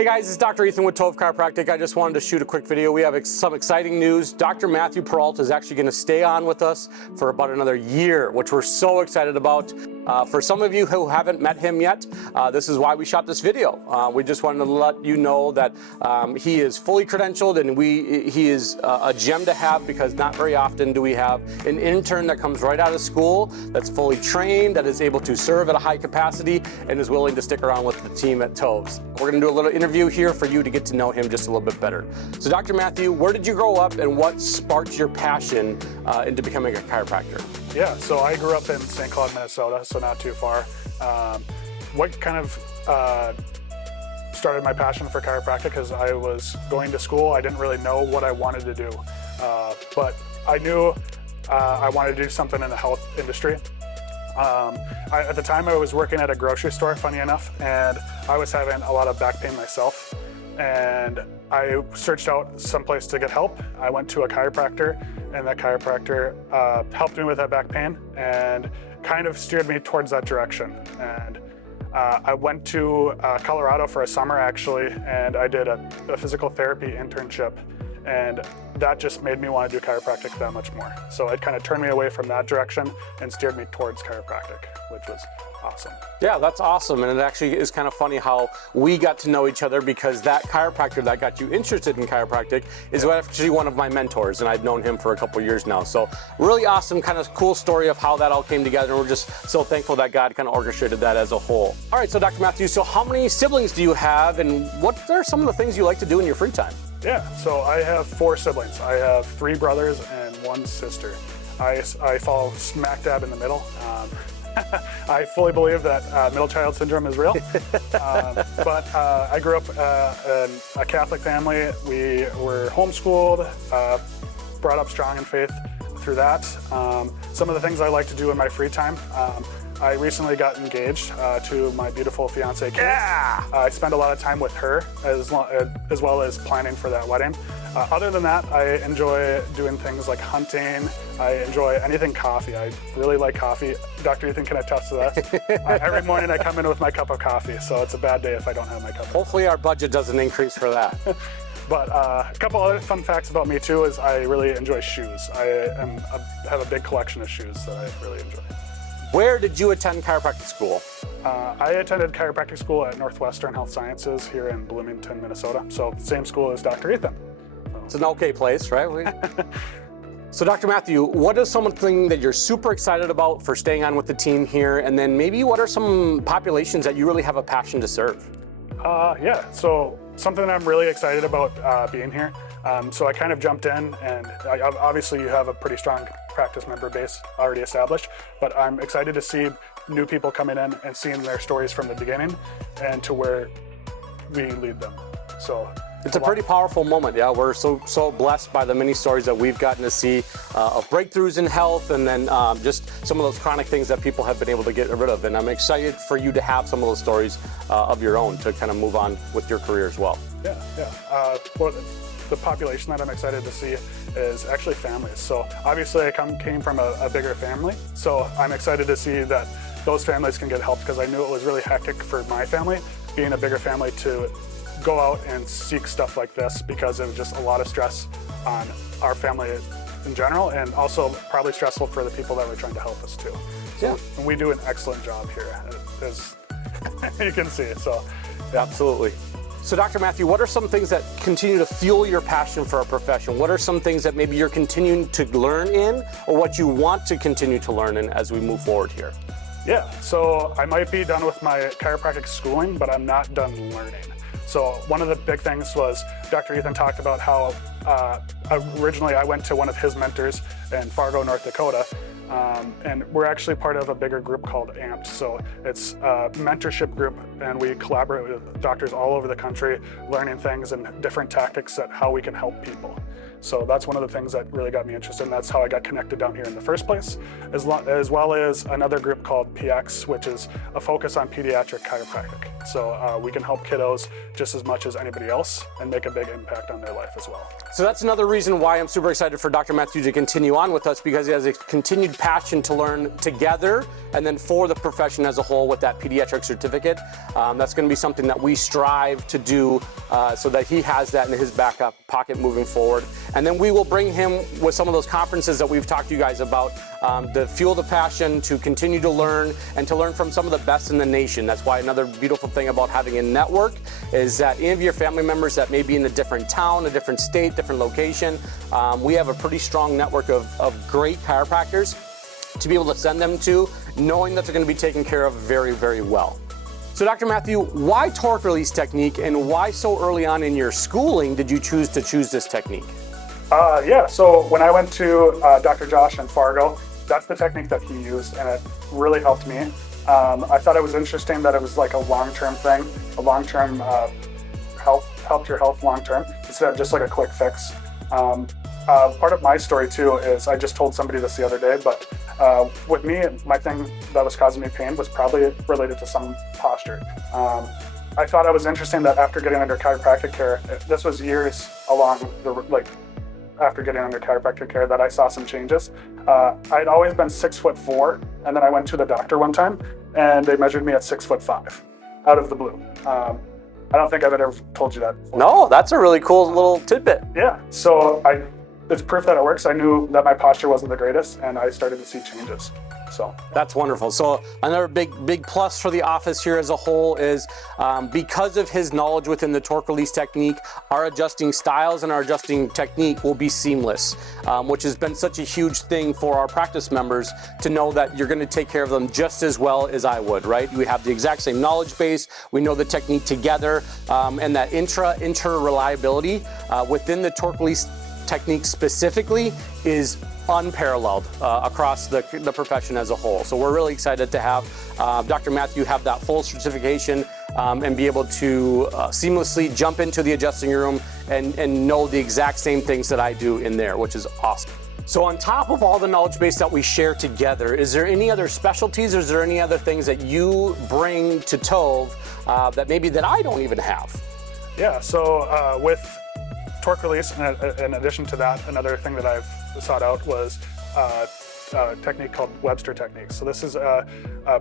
Hey guys, it's Dr. Ethan with TOV Chiropractic. I just wanted to shoot a quick video. We have some exciting news. Dr. Matthew Peralta is actually going to stay on with us for about another year, which we're so excited about. For some of you who haven't met him yet, this is why we shot this video. We just wanted to let you know that he is fully credentialed, and he is a gem to have, because not very often do we have an intern that comes right out of school, that's fully trained, that is able to serve at a high capacity, and is willing to stick around with the team at TOVs. We're going to do a little interview here for you to get to know him just a little bit better. So Dr. Matthew, where did you grow up, and what sparked your passion into becoming a chiropractor? Yeah, so I grew up in St. Cloud, Minnesota, so not too far. What kind of started my passion for chiropractic, because I was going to school, I didn't really know what I wanted to do, but I knew I wanted to do something in the health industry. At the time I was working at a grocery store, funny enough, and I was having a lot of back pain myself, and I searched out someplace to get help. I went to a chiropractor, and that chiropractor helped me with that back pain and kind of steered me towards that direction. And I went to Colorado for a summer actually, and I did a physical therapy internship, and that just made me want to do chiropractic that much more. So it kind of turned me away from that direction and steered me towards chiropractic, which was awesome. Yeah, that's awesome. And it actually is kind of funny how we got to know each other, because that chiropractor that got you interested in chiropractic is actually one of my mentors, and I've known him for a couple years now. So really awesome, kind of cool story of how that all came together. And we're just so thankful that God kind of orchestrated that as a whole. All right, so Dr. Matthew, so how many siblings do you have, and what are some of the things you like to do in your free time? Yeah, so I have 4 siblings. I have 3 brothers and 1 sister. I fall smack dab in the middle. I fully believe that middle child syndrome is real, but I grew up in a Catholic family. We were homeschooled, brought up strong in faith through that. Some of the things I like to do in my free time, I recently got engaged to my beautiful fiancée, Kate. Yeah! I spend a lot of time with her, as well as planning for that wedding. Other than that, I enjoy doing things like hunting. I enjoy anything coffee. I really like coffee. Dr. Ethan can attest to that. Every morning I come in with my cup of coffee, so it's a bad day if I don't have my cup of coffee. Hopefully our budget doesn't increase for that. But a couple other fun facts about me too is I really enjoy shoes. I have a big collection of shoes that I really enjoy. Where did you attend chiropractic school? I attended chiropractic school at Northwestern Health Sciences here in Bloomington, Minnesota. So same school as Dr. Ethan. It's an okay place, right? So Dr. Matthew, what is something that you're super excited about for staying on with the team here? And then maybe what are some populations that you really have a passion to serve? Yeah, so something that I'm really excited about being here. So I kind of jumped in, and obviously you have a pretty strong practice member base already established, but I'm excited to see new people coming in and seeing their stories from the beginning and to where we lead them. So it's a pretty powerful moment. Yeah, we're so blessed by the many stories that we've gotten to see of breakthroughs in health, and then just some of those chronic things that people have been able to get rid of. And I'm excited for you to have some of those stories of your own to kind of move on with your career as well. Yeah. Well, the population that I'm excited to see is actually families. So obviously I came from a bigger family, so I'm excited to see that those families can get help, because I knew it was really hectic for my family, being a bigger family, to go out and seek stuff like this, because it was just a lot of stress on our family in general, and also probably stressful for the people that were trying to help us too. So yeah. We do an excellent job here, as you can see. So yeah. Absolutely. So Dr. Matthew, what are some things that continue to fuel your passion for our profession? What are some things that maybe you're continuing to learn in, or what you want to continue to learn in as we move forward here? Yeah, so I might be done with my chiropractic schooling, but I'm not done learning. So one of the big things was Dr. Ethan talked about how originally I went to one of his mentors in Fargo, North Dakota, and we're actually part of a bigger group called AMPT. So it's a mentorship group, and we collaborate with doctors all over the country, learning things and different tactics at how we can help people. So that's one of the things that really got me interested, and that's how I got connected down here in the first place, as well as another group called PX, which is a focus on pediatric chiropractic. So we can help kiddos just as much as anybody else and make a big impact on their life as well. So that's another reason why I'm super excited for Dr. Matthew to continue on with us because he has a continued passion to learn together and then for the profession as a whole with that pediatric certificate. That's going to be something that we strive to do so that he has that in his backup pocket moving forward. And then we will bring him with some of those conferences that we've talked to you guys about to fuel the passion, to continue to learn, and to learn from some of the best in the nation. That's why another beautiful thing about having a network is that any of your family members that may be in a different town, a different state, different location, we have a pretty strong network of great chiropractors to be able to send them to, knowing that they're going to be taken care of very, very well. So Dr. Matthew, why torque release technique, and why so early on in your schooling did you choose this technique? Yeah, so when I went to Dr. Josh in Fargo, that's the technique that he used, and it really helped me. I thought it was interesting that it was like a long-term thing, a long-term helped your health long-term, instead of just like a quick fix. Part of my story too is, I just told somebody this the other day, but with me, my thing that was causing me pain was probably related to some posture. I thought it was interesting that after getting under chiropractic care, this was years along the, after getting under chiropractic care, that I saw some changes. I'd always been 6'4", and then I went to the doctor one time and they measured me at 6'5", out of the blue. I don't think I've ever told you that before. No, that's a really cool little tidbit. Yeah, so it's proof that it works. I knew that my posture wasn't the greatest, and I started to see changes. So that's wonderful. So another big plus for the office here as a whole is because of his knowledge within the torque release technique, our adjusting styles and our adjusting technique will be seamless, which has been such a huge thing for our practice members to know that you're going to take care of them just as well as I would, right? We have the exact same knowledge base. We know the technique together, and that inter reliability within the torque release technique specifically is unparalleled across the profession as a whole. So we're really excited to have Dr. Matthew have that full certification and be able to seamlessly jump into the adjusting room and know the exact same things that I do in there, which is awesome. So on top of all the knowledge base that we share together, is there any other specialties, or is there any other things that you bring to TOV that I don't even have? Yeah, so with torque release, in addition to that, another thing that I've sought out was a technique called Webster technique. So this is a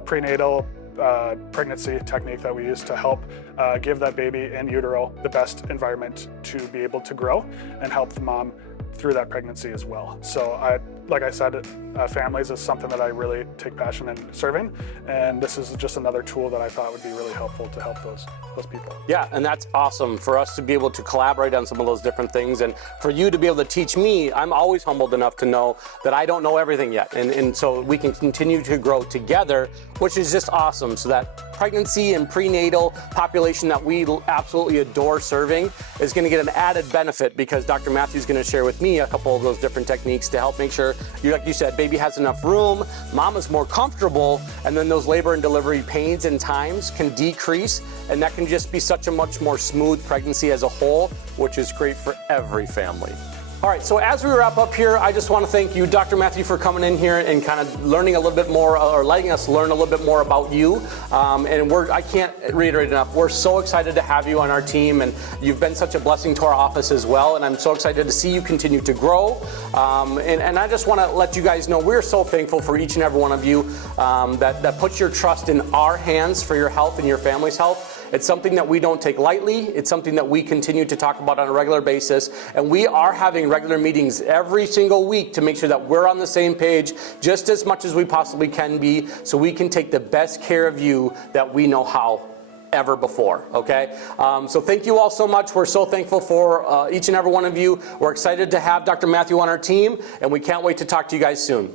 prenatal pregnancy technique that we use to help give that baby in utero the best environment to be able to grow and help the mom through that pregnancy as well. So like I said, families is something that I really take passion in serving, and this is just another tool that I thought would be really helpful to help those people. Yeah, and that's awesome for us to be able to collaborate on some of those different things, and for you to be able to teach me. I'm always humbled enough to know that I don't know everything yet, and so we can continue to grow together, which is just awesome. So that pregnancy and prenatal population that we absolutely adore serving is going to get an added benefit, because Dr. Matthew is going to share with me a couple of those different techniques to help make sure, like you said, baby has enough room, mom is more comfortable, and then those labor and delivery pains and times can decrease, and that can just be such a much more smooth pregnancy as a whole, which is great for every family. All right, so as we wrap up here, I just want to thank you, Dr. Matthew, for coming in here and kind of learning a little bit more, or letting us learn a little bit more about you. And I can't reiterate enough, we're so excited to have you on our team, and you've been such a blessing to our office as well, and I'm so excited to see you continue to grow. And I just want to let you guys know we're so thankful for each and every one of you that puts your trust in our hands for your health and your family's health. It's something that we don't take lightly. It's something that we continue to talk about on a regular basis. And we are having regular meetings every single week to make sure that we're on the same page just as much as we possibly can be, so we can take the best care of you that we know how ever before, okay? So thank you all so much. We're so thankful for each and every one of you. We're excited to have Dr. Matthew on our team, and we can't wait to talk to you guys soon.